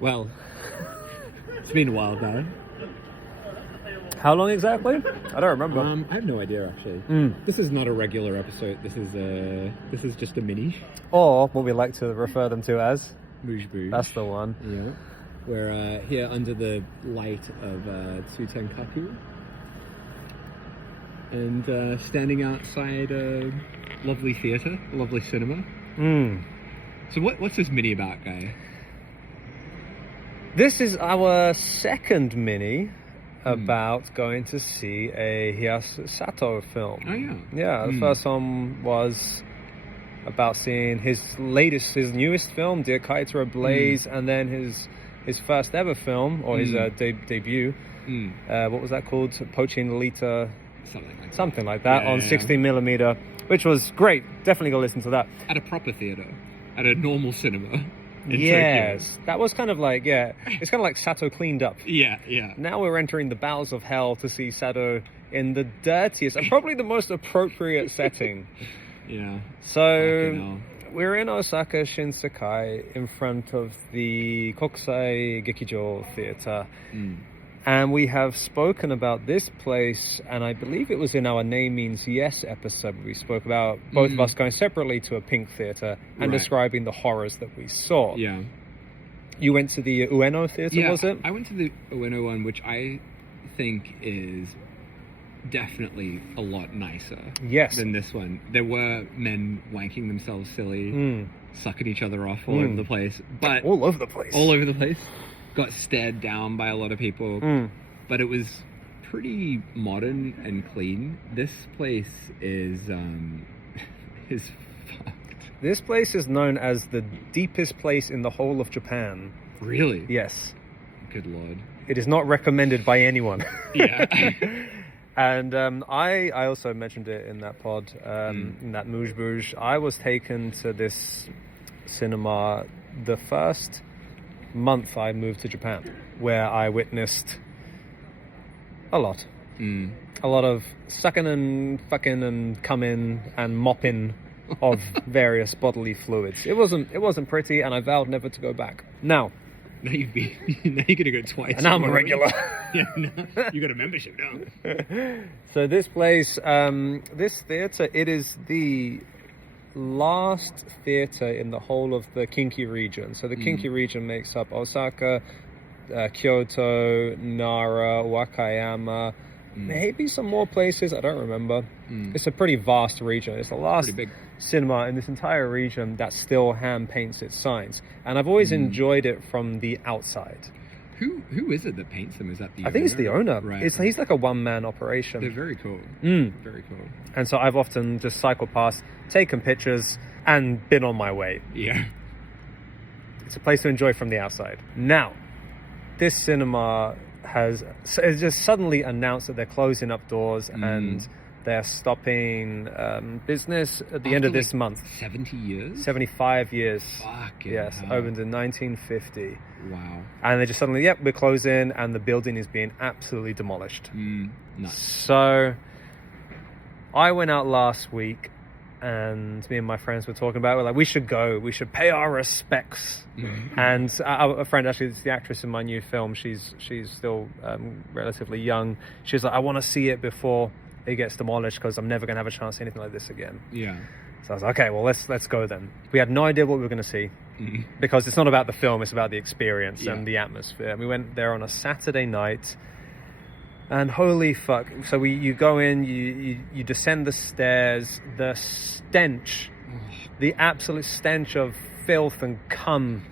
Well, it's been a while now. How long exactly? I don't remember. I have no idea actually. This is not a regular episode. This is just a mini. Or what we like to refer them to as Bouge Bouge. That's the one. Yeah. We're here under the light of Tsutenkaku. And standing outside a lovely theatre, a lovely cinema. So what's this mini about, Guy? This is our second mini about going to see a Hisayasu Sato film. Oh, yeah. Yeah, the first one was about seeing his newest film, Dear Kaito Ablaze, and then his first ever film, or his debut. What was that called? Poaching Lolita. Something like that on 16mm, which was great. Definitely go listen to that. At a proper theatre, at a normal cinema. Yes, that was kind of like, it's kind of like Sato cleaned up. Yeah. Now we're entering the bowels of hell to see Sato in the dirtiest and probably the most appropriate setting. Yeah. So we're in Osaka Shinsekai in front of the Kokusai Gekijo theatre. And we have spoken about this place, and I believe it was in our Name Means Yes episode we spoke about both of us going separately to a pink theatre and describing the horrors that we saw. Yeah. You went to the Ueno theatre, was it? I went to the Ueno one, which I think is definitely a lot nicer than this one. There were men wanking themselves silly, sucking each other off all over the place. But all over the place. Got stared down by a lot of people, but it was pretty modern and clean. This place is fucked. This place is known as the deepest place in the whole of Japan. Really? Yes. Good lord. It is not recommended by anyone. Yeah. And I also mentioned it in that pod, in that Mouge Bouge. I was taken to this cinema the first month I moved to Japan, where I witnessed a lot of sucking and fucking and coming and mopping of various bodily fluids. It wasn't pretty, and I vowed never to go back. Now you're gonna go twice, and now I'm a regular. Yeah, no, you got a membership now. So this place, this theatre, it is the last theatre in the whole of the Kinki region. So the Kinki region makes up Osaka, Kyoto, Nara, Wakayama, maybe some more places, I don't remember. It's a pretty vast region. It's the last cinema in this entire region that still hand paints its signs. And I've always enjoyed it from the outside. Who is it that paints them? Is that the owner? I think it's the owner. Right. He's like a one-man operation. They're very cool. Very cool. And so I've often just cycled past, taken pictures, and been on my way. Yeah. It's a place to enjoy from the outside. Now, this cinema has just suddenly announced that they're closing up doors and they're stopping business at the end of this month. 70 years? 75 years. Fucking yes, hell. opened in 1950. Wow. And they just suddenly, we're closing, and the building is being absolutely demolished. Nice. So I went out last week, and me and my friends were talking about it. We're like, we should go. We should pay our respects. And a friend, actually, it's the actress in my new film. She's still relatively young. She's like, I want to see it before it gets demolished because I'm never going to have a chance to see anything like this again. Yeah. So I was like, okay, well, let's go then. We had no idea what we were going to see because it's not about the film, it's about the experience and the atmosphere. And we went there on a Saturday night, and holy fuck. So you go in, you descend the stairs, the stench, the absolute stench of filth and cum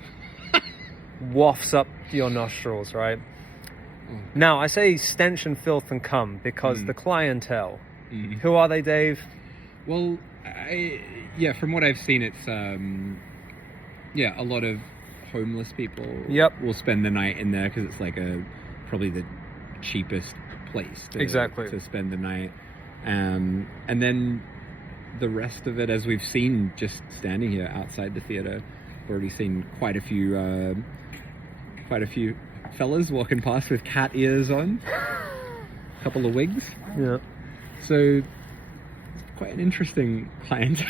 wafts up your nostrils, right? Now, I say stench and filth and cum because the clientele, who are they, Dave? Well, from what I've seen, it's a lot of homeless people will spend the night in there because it's like probably the cheapest place to spend the night. And then the rest of it, as we've seen just standing here outside the theatre, we've already seen quite a few fellas walking past with cat ears on, a couple of wigs. Yeah. So it's quite an interesting clientele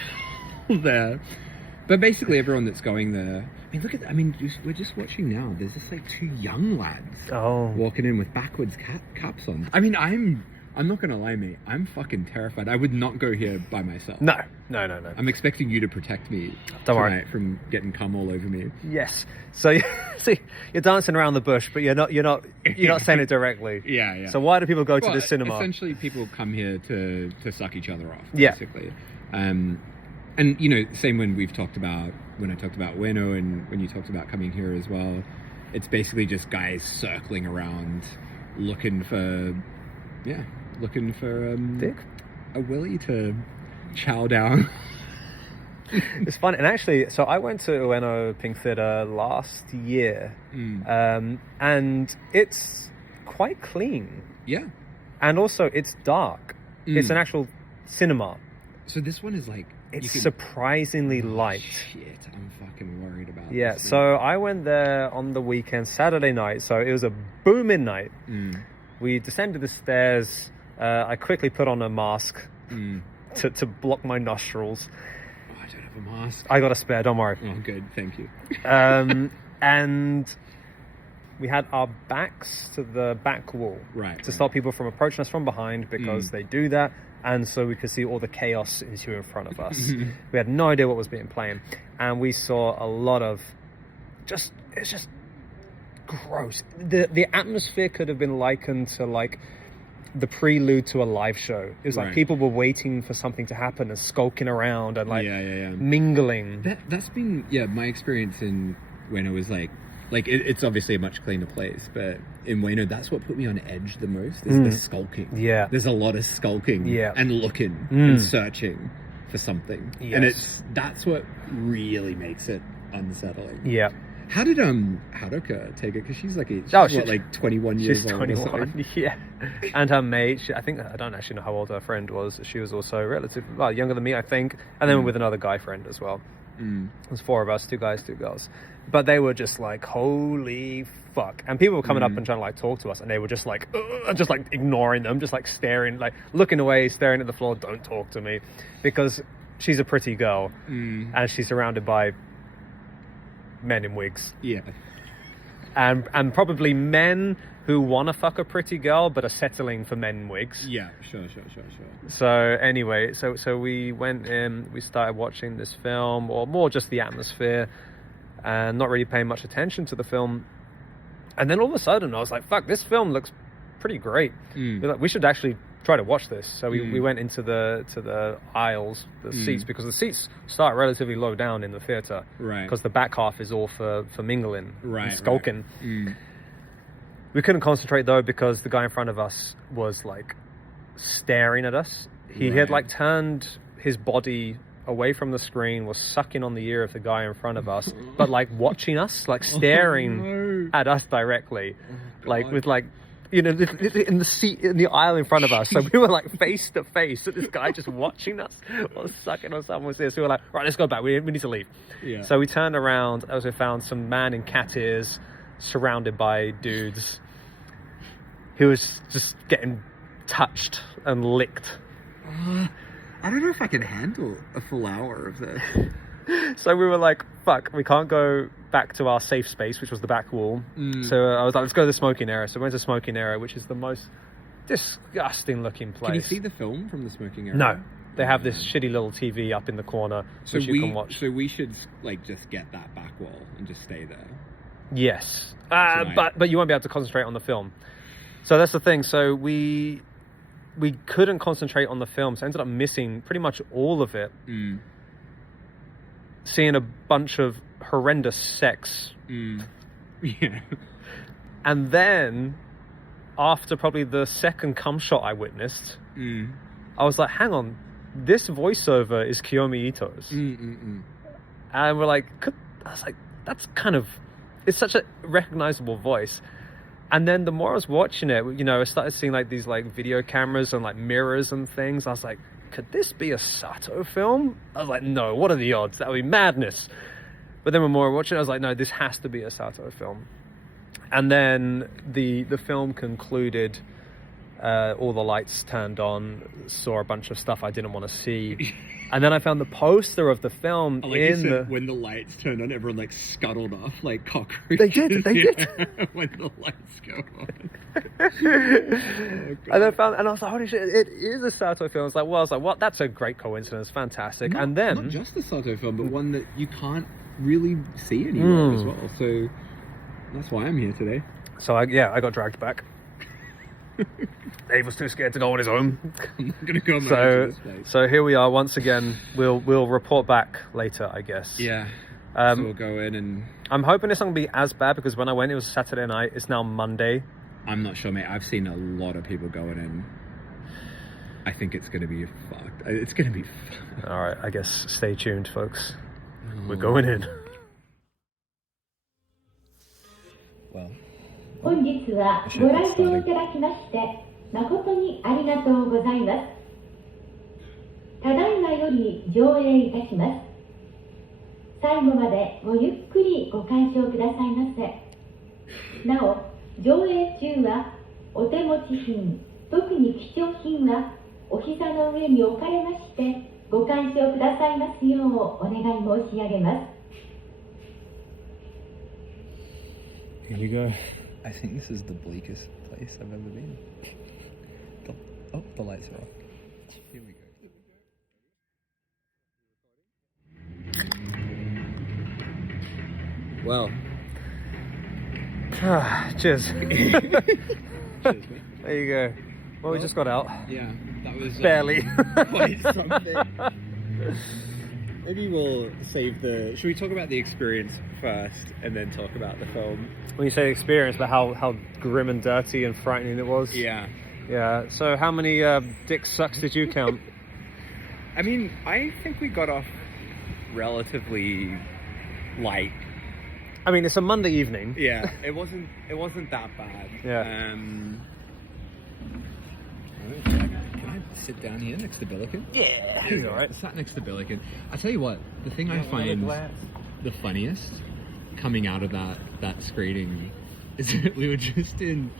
there. But basically everyone that's going there I mean, look at. I mean, we're just watching now. There's just like two young lads walking in with backwards caps on. I mean, I'm not gonna lie, mate. I'm fucking terrified. I would not go here by myself. No. I'm expecting you to protect me Don't tonight worry. from getting cum all over me. Yes. So see, you're dancing around the bush, but you're not saying it directly. Yeah. So why do people go to the cinema? Essentially, people come here to suck each other off. Yeah. Basically. And you know, same when I talked about Ueno, and when you talked about coming here as well. It's basically just guys circling around, looking for Dick? a willy to chow down. It's fun. And actually, so I went to Ueno Pink Theatre last year, and it's quite clean. Yeah. And also, it's dark. It's an actual cinema. So this one is like... It's surprisingly light. Shit, I'm fucking worried about Yeah, this. so I went there on the weekend, Saturday night, so it was a booming night. We descended the stairs. I quickly put on a mask to block my nostrils. Oh, I don't have a mask. I got a spare, don't worry. Oh, good, thank you. And we had our backs to the back wall. Right. To stop people from approaching us from behind, because they do that. And so we could see all the chaos ensue in front of us. We had no idea what was being played. And we saw a lot of it's just gross. The atmosphere could have been likened to like the prelude to a live show. It was like people were waiting for something to happen and skulking around and like mingling. That's been my experience in when it was like it's obviously a much cleaner place, but in Ueno, that's what put me on edge the most, is the skulking. Yeah. There's a lot of skulking and looking and searching for something. Yes. And that's what really makes it unsettling. Yeah. How did Haruka take it? Because she's like like 21 years old. She's 21, yeah. And her mate, I don't actually know how old her friend was. She was also relatively younger than me, I think. And then with another guy friend as well. There's 4 of us, 2 guys, 2 girls. But they were just like, holy fuck. And people were coming up and trying to like talk to us, and they were just like ignoring them, just like staring, like looking away, staring at the floor, don't talk to me. Because she's a pretty girl and she's surrounded by men in wigs. Yeah. And probably men who want to fuck a pretty girl but are settling for men in wigs. Yeah, sure. So anyway, so we went in, we started watching this film, or more just the atmosphere, and not really paying much attention to the film. And then all of a sudden I was like, fuck, this film looks pretty great. We should actually try to watch this. So we went into the aisles, the seats, because the seats start relatively low down in the theatre. Right. Because the back half is all for mingling and skulking. Right. We couldn't concentrate though, because the guy in front of us was like staring at us. He had like turned his body away from the screen, was sucking on the ear of the guy in front of us, but like watching us, like staring at us directly, like with like, you know, in the seat, in the aisle in front of us. So we were like face to face, so this guy just watching us was sucking on someone's ear. So we were like, right, let's go back. We need to leave. Yeah. So we turned around, as we found some man in cat ears surrounded by dudes who was just getting touched and licked. I don't know if I can handle a full hour of this. So we were like, fuck, we can't go back to our safe space, which was the back wall. So I was like, let's go to the smoking area. So we went to the smoking area, which is the most disgusting looking place. Can you see the film from the smoking area? No. They have this shitty little TV up in the corner, which you can watch. So we should like just get that back wall and just stay there. Yes. But you won't be able to concentrate on the film. So that's the thing. So we couldn't concentrate on the film, so I ended up missing pretty much all of it. Seeing a bunch of horrendous sex. Yeah. And then, after probably the second cum shot I witnessed, I was like, hang on, this voiceover is Kiyomi Ito's. And we're like, I was like, that's kind of, it's such a recognizable voice. And then the more I was watching it, you know, I started seeing like these like video cameras and like mirrors and things. I was like, could this be a Sato film? I was like, no, what are the odds? That would be madness. But then when more I watched it, I was like, no, this has to be a Sato film. And then the film concluded all the lights turned on, saw a bunch of stuff I didn't want to see. And then I found the poster of the film when the lights turned on, everyone like scuttled off like cockroaches. They did. When the lights go on. And I was like, holy shit, it is a Sato film. I was like, what? That's a great coincidence. Fantastic. Not, and then not just a Sato film, but one that you can't really see anywhere as well. So that's why I'm here today. So I got dragged back. Dave was too scared to go on his own. I'm not gonna go on my own to this place. So here we are once again. We'll report back later, I guess. Yeah. So we'll go in and... I'm hoping it's not gonna be as bad, because when I went, it was Saturday night. It's now Monday. I'm not sure, mate. I've seen a lot of people going in. I think it's gonna be fucked. It's gonna be fucked. All right, I guess stay tuned, folks. We're going in. Well. 本日はご来場いただきまして誠にありがとうございます。ただいまより上映いたします。最後までごゆっくりご鑑賞くださいませ。なお、上映中はお手持ち品、特に貴重品はお膝の上に置かれましてご鑑賞くださいますようお願い申し上げます。Here we go. I think this is the bleakest place I've ever been. The lights are off. Here we go. Well. Cheers. Cheers, mate. There you go. Well, we just got out. Yeah, that was... Barely. Quite something. Maybe we'll save the... Should we talk about the experience first and then talk about the film? When you say experience, but how grim and dirty and frightening it was? Yeah. Yeah. So how many dick sucks did you count? I mean, I think we got off relatively light. I mean, it's a Monday evening. Yeah, it wasn't that bad. Yeah. Can I sit down here next to Billiken? Yeah. All right. I sat next to Billiken. I tell you what, the thing I find the funniest coming out of that screening is that we were just in,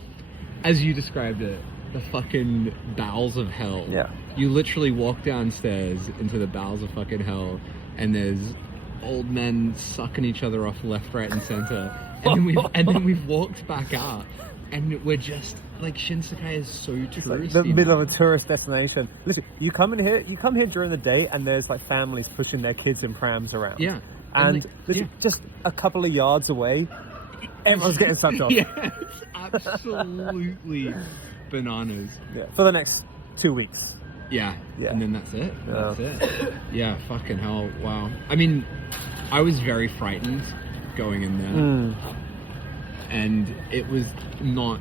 as you described it, the fucking bowels of hell. Yeah. You literally walk downstairs into the bowels of fucking hell, and there's old men sucking each other off left, right, and center. And then we've walked back out, and we're just like, Shinsekai is so touristy. Like the middle of a tourist destination. Listen, you come here during the day, and there's like families pushing their kids in prams around. Yeah. And just a couple of yards away, everyone's getting sucked off. Yeah, it's absolutely bananas. Yeah, for the next 2 weeks. Yeah. And then that's it. Yeah. That's it. Yeah, fucking hell. Wow. I mean, I was very frightened going in there. And it was not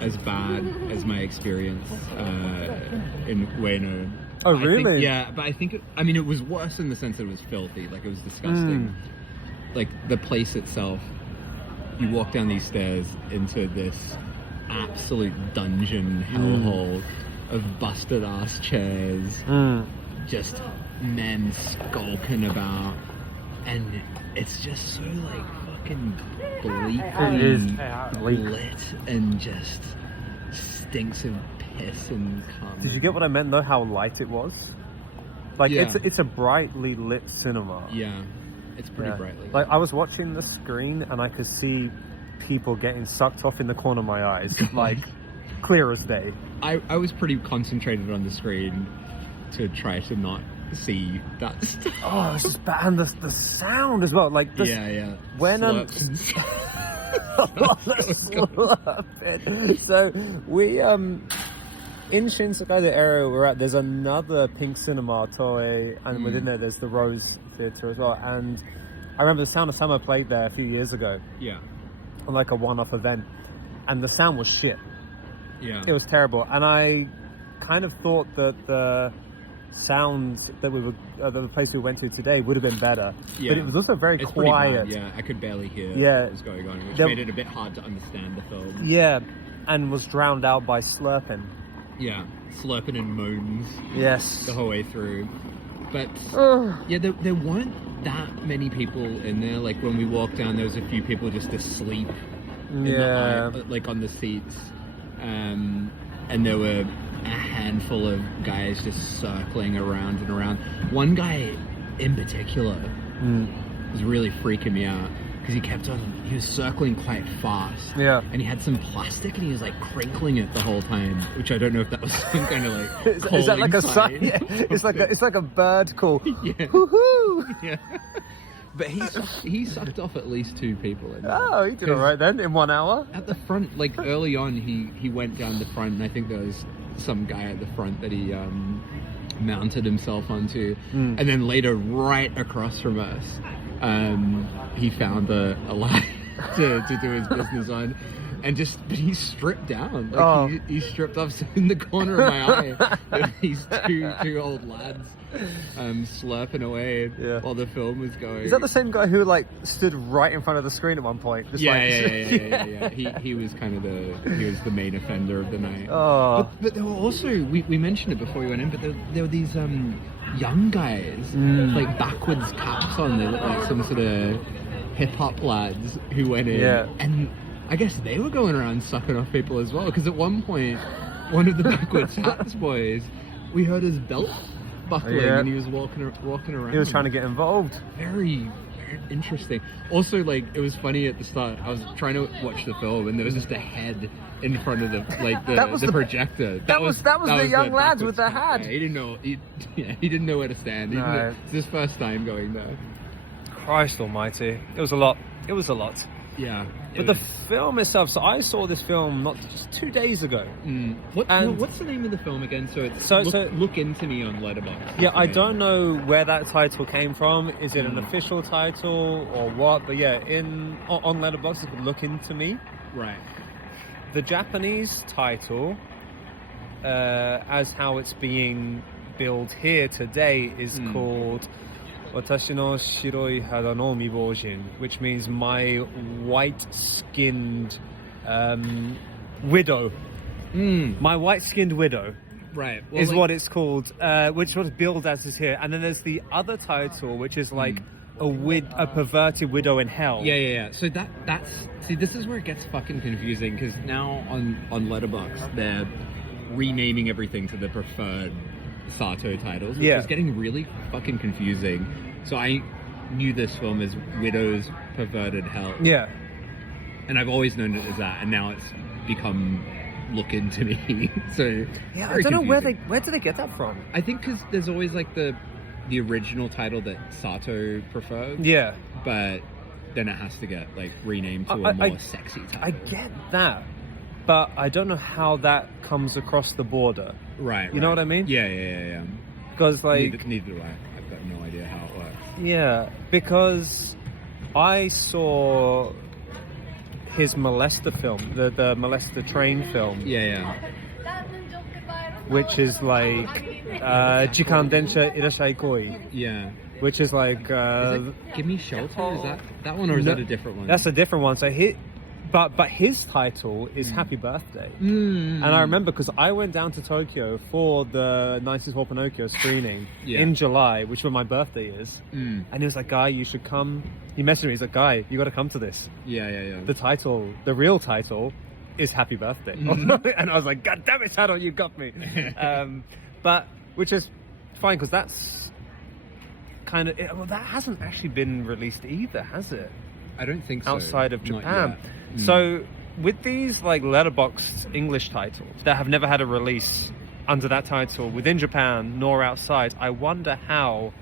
as bad as my experience in Ueno. Oh, really? But I think it was worse in the sense that it was filthy. Like, it was disgusting. Like, the place itself, you walk down these stairs into this absolute dungeon hellhole of busted ass chairs, just men skulking about, and it's just so like fucking bleak and lit and just stinks of piss and cum. Did you get what I meant though? How light it was? Like it's a brightly lit cinema. Yeah, it's pretty brightly. Like, I was watching the screen and I could see people getting sucked off in the corner of my eyes, like clear as day. I was pretty concentrated on the screen to try to not see that stuff. Oh, it's just bad. And the sound as well. Like, when so we in Shinsekai, the area we're at, there's another pink cinema, Toei, and within there there's the Rose Theatre as well. And I remember the Sound of Summer played there a few years ago. Yeah. On like a one-off event, and the sound was shit. Yeah. It was terrible, and I kind of thought that the sound that the place we went to today would have been better. Yeah. But it was also very quiet. Yeah, I could barely hear what was going on, which made it a bit hard to understand the film. Yeah, and was drowned out by slurping. Yeah, slurping and moans. Yes. The whole way through. But, there weren't that many people in there. Like, when we walked down, there was a few people just asleep. Like, on the seats. and there were a handful of guys just circling around and around. One guy in particular was really freaking me out because he was circling quite fast. Yeah. And he had some plastic and he was like crinkling it the whole time, which I don't know if that was some kind of like is that like a sign? sign? Yeah. It's like a bird call. Yeah. Woohoo! Yeah. But he sucked off at least 2 people. In there. Oh, he did all right then in 1 hour. At the front, like early on, he went down the front, and I think there was some guy at the front that he mounted himself onto, and then later, right across from us, he found a line to do his business on, and but he stripped down. Like he stripped off. So in the corner of my eye, there were these two old lads slurping away while the film was going. Is that the same guy who like stood right in front of the screen at one point? Just Yeah. He was kind of the main offender of the night. Oh. But there were also, we mentioned it before we went in, but there were these young guys with like backwards caps on. They looked like some sort of hip hop lads who went in, and I guess they were going around sucking off people as well. Because at one point, one of the backwards hats boys, we heard his belt buckling, and he was walking around. He was trying to get involved. Very interesting. Also, like, it was funny at the start. I was trying to watch the film, and there was just a head in front of the projector. That was the young lads with the hat. Yeah, he didn't know. He didn't know where to stand. It's his first time going there. Christ Almighty! It was a lot. Yeah. But the film itself, so I saw this film just 2 days ago. What's the name of the film again? So it's Look Into Me on Letterboxd. Yeah, I don't know where that title came from. Is it an official title or what? But yeah, on Letterboxd it's called Look Into Me. Right. The Japanese title, as how it's being billed here today, is called Watashi no shiroi hada no mibojin, which means my white-skinned widow. My white-skinned widow. Right. Well, is what it's called, which was billed as is here. And then there's the other title, which is like a perverted widow in hell. Yeah. So that's this is where it gets fucking confusing, because now on Letterboxd they're renaming everything to the preferred Sato titles, which is getting really fucking confusing. So I knew this film as Widow's Perverted Hell. Yeah. And I've always known it as that, and now it's become Look Into Me. So yeah, I don't know where did they get that from? I think because there's always like the original title that Sato preferred. Yeah. But then it has to get like renamed to a more sexy title. I get that, but I don't know how that comes across the border. Right. You know what I mean? Yeah. Because like neither do I. I've got no idea how it works. Yeah, because I saw his Molester film, the Molester train film. Yeah. Which is like Jikan Densha Irashai Koi. Yeah. Which is like is it Give Me Shelter? Is that one, or is that a different one? That's a different one. So but his title is Happy Birthday. And I remember because I went down to Tokyo for the Nicest for Pinocchio screening in July, which when my birthday is. And he was like, Guy, you should come. He messaged me. He's like, Guy, you got to come to this. Yeah. The real title is Happy Birthday. And I was like, God damn it, Shadow, you got me. But which is fine, because that's kind of that hasn't actually been released either, has it? I don't think so. Outside of Japan. So with these like Letterboxd English titles that have never had a release under that title within Japan nor outside, I wonder how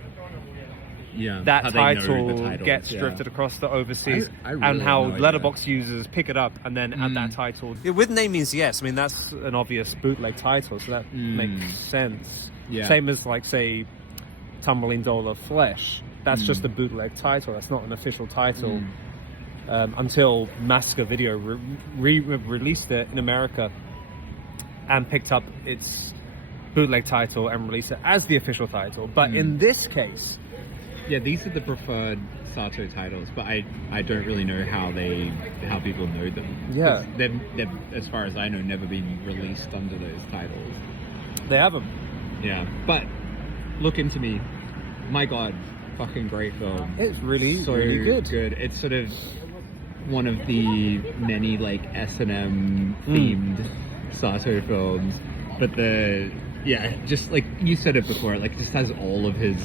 that title gets drifted across the overseas, I really and how have no Letterboxd users pick it up and then add that title. With Name Means Yes, I mean that's an obvious bootleg title, so that makes sense. Same as like say Tumbling Doll of Flesh. That's just a bootleg title. That's not an official title. Until Massacre Video released it in America and picked up its bootleg title and released it as the official title. But in this case, these are the preferred Sato titles, but I don't really know how people know them. Yeah, they've as far as I know never been released under those titles. They haven't. Yeah, but Look Into Me, my God, fucking great film. It's really good. It's sort of one of the many like S&M themed Sato films, but just like you said it before, like just has all of his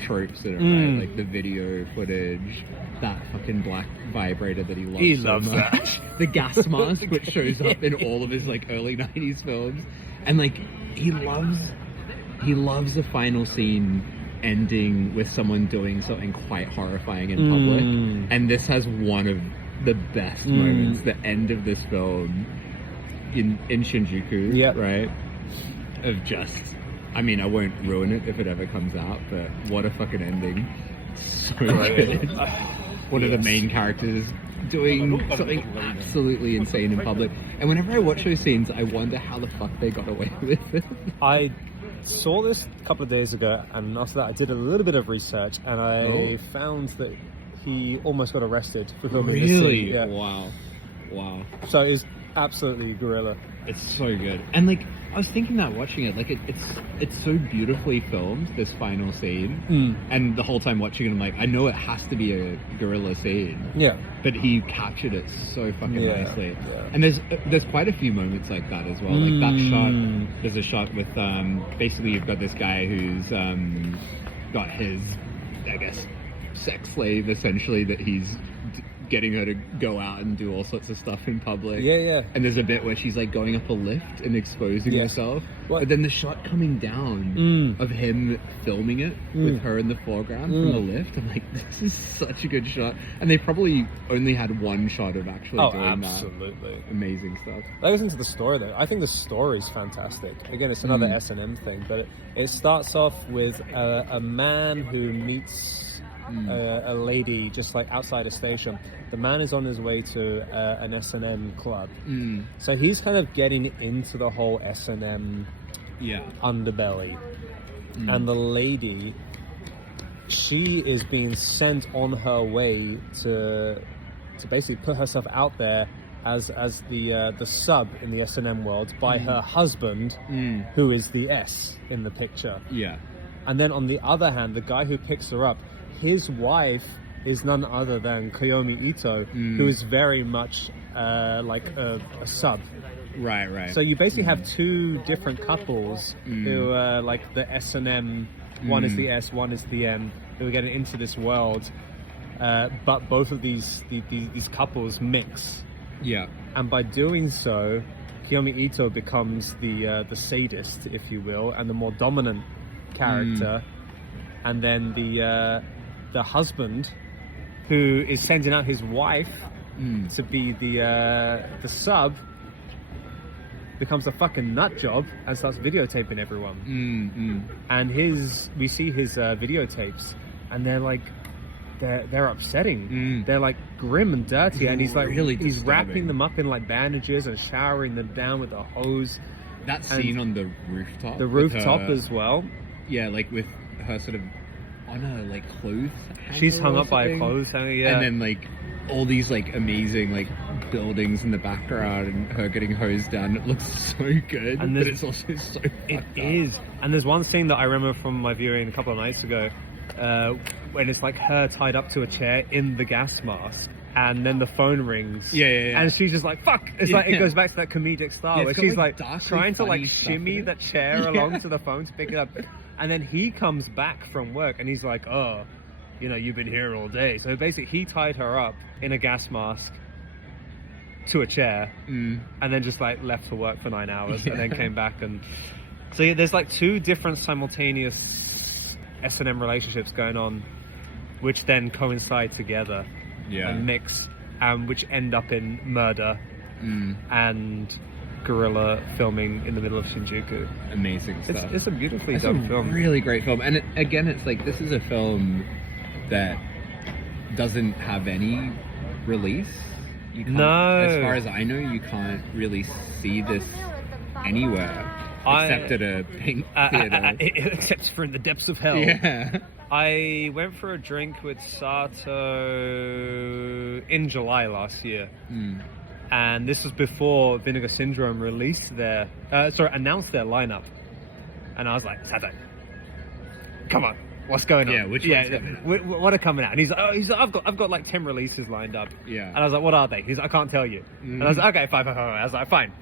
tropes in it, right? Like the video footage, that fucking black vibrator that he loves so much. That. The gas mask, which shows up in all of his like early 90s films. And like he loves the final scene ending with someone doing something quite horrifying in public. And this has one of the best moments, the end of this film in Shinjuku, right? Of just, I mean, I won't ruin it if it ever comes out, but what a fucking ending. So good. One of the main characters doing something absolutely insane in public. And whenever I watch those scenes, I wonder how the fuck they got away with it. I saw this a couple of days ago, and after that I did a little bit of research, and I found that he almost got arrested for filming this scene. Yeah. Wow. So it's absolutely guerrilla. It's so good. And like, I was thinking that watching it, like it's so beautifully filmed, this final scene. And the whole time watching it, I'm like, I know it has to be a guerrilla scene. Yeah. But he captured it so fucking nicely. Yeah. And there's quite a few moments like that as well. Like that shot, there's a shot with basically you've got this guy who's got his, I guess, sex slave essentially that he's getting her to go out and do all sorts of stuff in public. Yeah. And there's a bit where she's like going up a lift and exposing herself. What? But then the shot coming down of him filming it with her in the foreground from the lift. I'm like, this is such a good shot. And they probably only had one shot of actually doing absolutely. That. Amazing stuff. That goes into the story though. I think the story's fantastic. Again, it's another S&M thing, but it starts off with a man who meets a lady just like outside a station. The man is on his way to an S&M club, so he's kind of getting into the whole S&M underbelly. And the lady, she is being sent on her way to basically put herself out there as the sub in the S&M world by her husband, who is the S in the picture. And then on the other hand, the guy who picks her up, his wife is none other than Kiyomi Ito, who is very much like a sub. Right. So you basically have two different couples who are like the S&M, one is the S, one is the M, who are getting into this world. But both of these couples mix. Yeah. And by doing so, Kiyomi Ito becomes the sadist, if you will, and the more dominant character. And then the husband, who is sending out his wife to be the sub, becomes a fucking nut job and starts videotaping everyone. And we see his videotapes, and they're like, they're upsetting. They're like grim and dirty, and he's like really he's wrapping them up in like bandages and showering them down with a hose. That scene on the rooftop. The rooftop as well. Yeah, like with her sort of on a like clothes hanger. She's hung up by a clothes hanger, and then like all these like amazing like buildings in the background and her getting hosed down. It looks so good, but it's also so it is. And there's one scene that I remember from my viewing a couple of nights ago, when it's like her tied up to a chair in the gas mask, and then the phone rings. And she's just like, fuck! It's like, it goes back to that comedic style where she's like trying to like shimmy that chair along to the phone to pick it up. And then he comes back from work and he's like, oh, you know, you've been here all day. So basically he tied her up in a gas mask to a chair and then just like left for work for 9 hours and then came back. And so there's like two different simultaneous S&M relationships going on, which then coincide together and mix, which end up in murder and guerrilla filming in the middle of Shinjuku. Amazing stuff. It's a beautifully done film. Really great film. And it's like, this is a film that doesn't have any release. You can't, as far as I know, you can't really see this anywhere except at a Pink theater. Except for in the depths of hell. Yeah. I went for a drink with Sato in July last year. And this was before Vinegar Syndrome announced their lineup. And I was like, Sato, come on, what's going on? Yeah, which one's coming out? What are coming out? And he's like, I've got like 10 releases lined up. Yeah. And I was like, what are they? He's like, I can't tell you. And I was like, okay, fine. I was like, fine.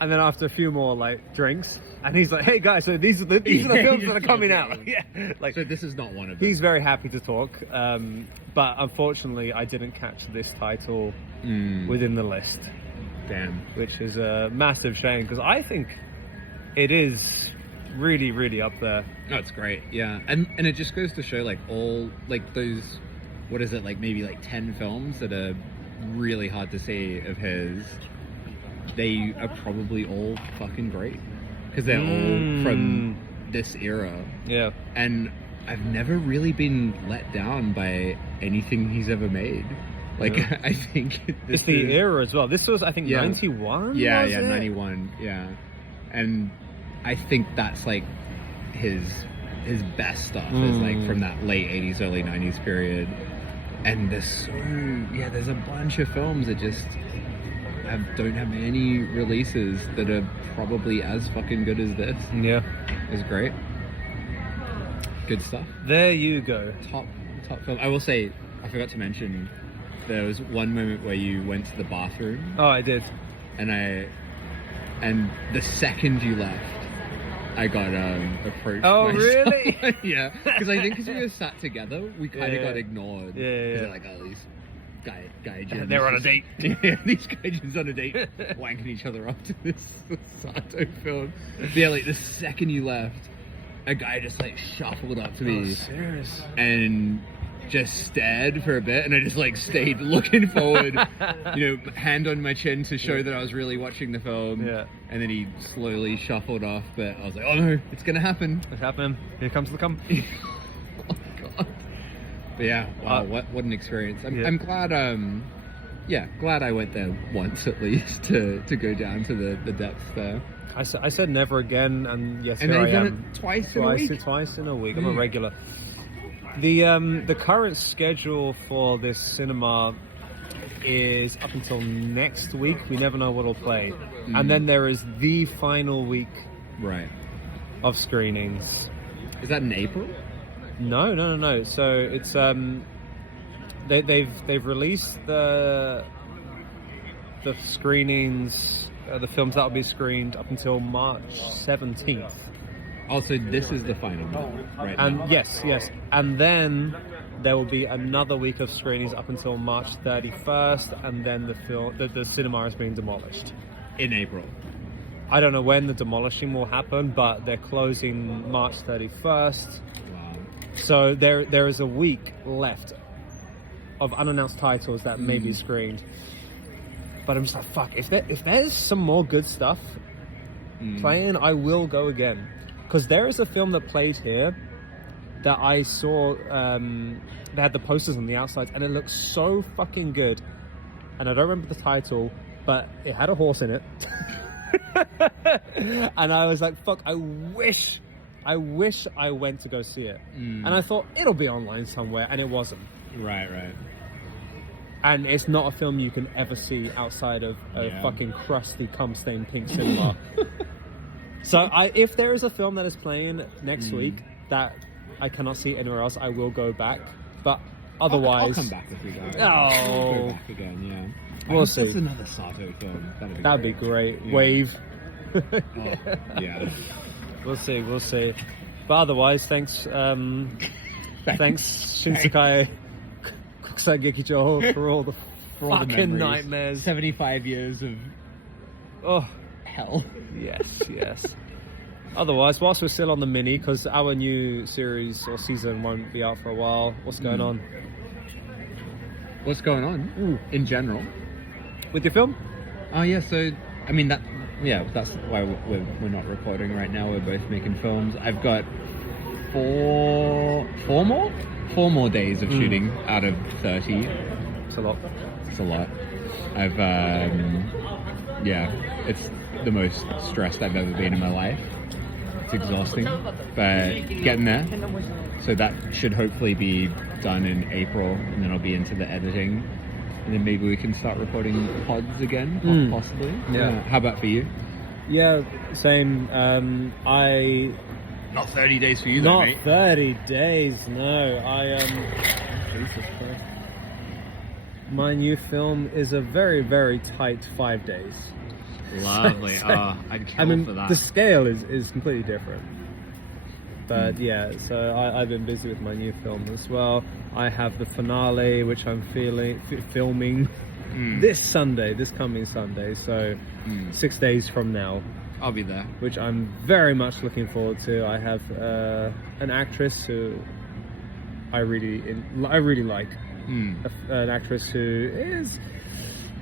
And then after a few more like drinks, and he's like, "Hey guys, so these are the films that are coming out." Yeah, like so this is not one of them. He's very happy to talk, but unfortunately, I didn't catch this title within the list. Damn, which is a massive shame because I think it is really, really up there. No, it's great. Yeah, and it just goes to show like all like those, what is it, like maybe like 10 films that are really hard to see of his. They are probably all fucking great because they're all from this era. Yeah. And I've never really been let down by anything he's ever made. Like, I think it's the era as well. This was, I think, 91? Yeah, 91. Yeah. And I think that's like his best stuff is like from that late 80s, early 90s period. And there's a bunch of films that just don't have any releases that are probably as fucking good as this. Yeah. It's great. Good stuff. There you go. Top film. I will say, I forgot to mention, there was one moment where you went to the bathroom. Oh, I did. And the second you left, I got approached. Oh, really? really? Yeah. Because I think because we were sat together, we kind of got ignored. Yeah. They're like, oh, these gaijins. They're on a date. Yeah, these gaijins on a date, wanking each other up to this Sato film. But yeah, like the second you left, a guy just like shuffled up to me. Oh, serious? And just stared for a bit, and I just like stayed looking forward, hand on my chin to show that I was really watching the film. Yeah. And then he slowly shuffled off, but I was like, oh no, it's gonna happen. It's happening. Here comes the cum. Oh god. But yeah, wow, what an experience. I'm glad glad I went there once at least to go down to the depths there. I said never again, and yes, and here I am. It twice in a week. Twice in a week. I'm a regular. The current schedule for this cinema is up until next week. We never know what will play, and then there is the final week, of screenings. Is that in April? No. So it's they've released the screenings, the films that will be screened up until March 17th. Oh, so this is the final one, right? And now. yes, and then there will be another week of screenings up until March 31st, and then the cinema is being demolished in April. I don't know when the demolishing will happen, but they're closing March 31st. Wow. So there is a week left of unannounced titles that may be screened. But I'm just like, fuck, if there's some more good stuff playing, I will go again. Because there is a film that played here that I saw, they had the posters on the outside, and it looked so fucking good. And I don't remember the title, but it had a horse in it. And I was like, fuck, I wish I went to go see it. And I thought, it'll be online somewhere, and it wasn't. Right. And it's not a film you can ever see outside of a fucking crusty, cum-stained pink cinema. So if there is a film that is playing next week that I cannot see anywhere else, I will go back. But otherwise... I'll come back with you guys. Oh. I'll go back again, yeah. We'll see. That's another Sato film. That'd be great. Yeah. Wave. Yeah. We'll see. But otherwise, thanks Shinsekai Kokusai Gekijo for all the fucking nightmares. 75 years of hell. Yes. Otherwise, whilst we're still on the mini, because our new series or season won't be out for a while, what's going on? What's going on? In general. With your film? Oh, yeah, so, I mean, that's why we're not recording right now. We're both making films. I've got four more days of shooting out of 30. It's a lot. I've, it's the most stressed I've ever been in my life. It's exhausting, but getting there. So that should hopefully be done in April, and then I'll be into the editing, and then maybe we can start recording pods again, possibly. Yeah. How about for you? Yeah, same. Not 30 days for you, not mate. 30 days. No, Jesus Christ. My new film is a very, very tight 5 days. Lovely. Oh, I'd kill for that. The scale is completely different. But yeah, so I've been busy with my new film as well. I have the finale, which I'm filming this coming Sunday. So 6 days from now. I'll be there. Which I'm very much looking forward to. I have an actress who I really like. An actress who is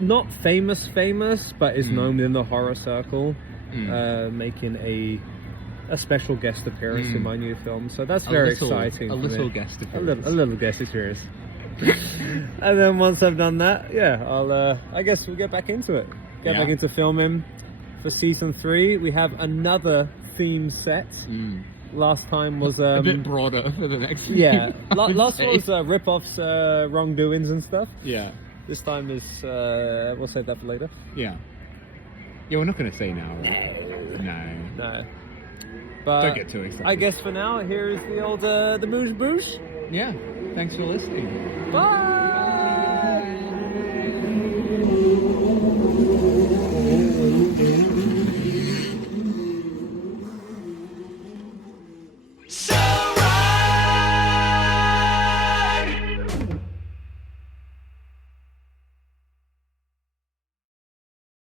not famous, but is known in the horror circle, making a special guest appearance in my new film. So that's very exciting. A little guest appearance. A little guest appearance. And then once I've done that, I'll I guess we'll get back into it. Back into filming for season 3. We have another theme set. Last time was a bit broader for the next. Yeah, last one was rip-offs, wrongdoings and stuff. Yeah. This time is we'll save that for later. Yeah. Yeah, we're not going to say now. Right? No. But don't get too excited. I guess for now, here is the old the Moosh Boosh. Yeah. Thanks for listening. Bye.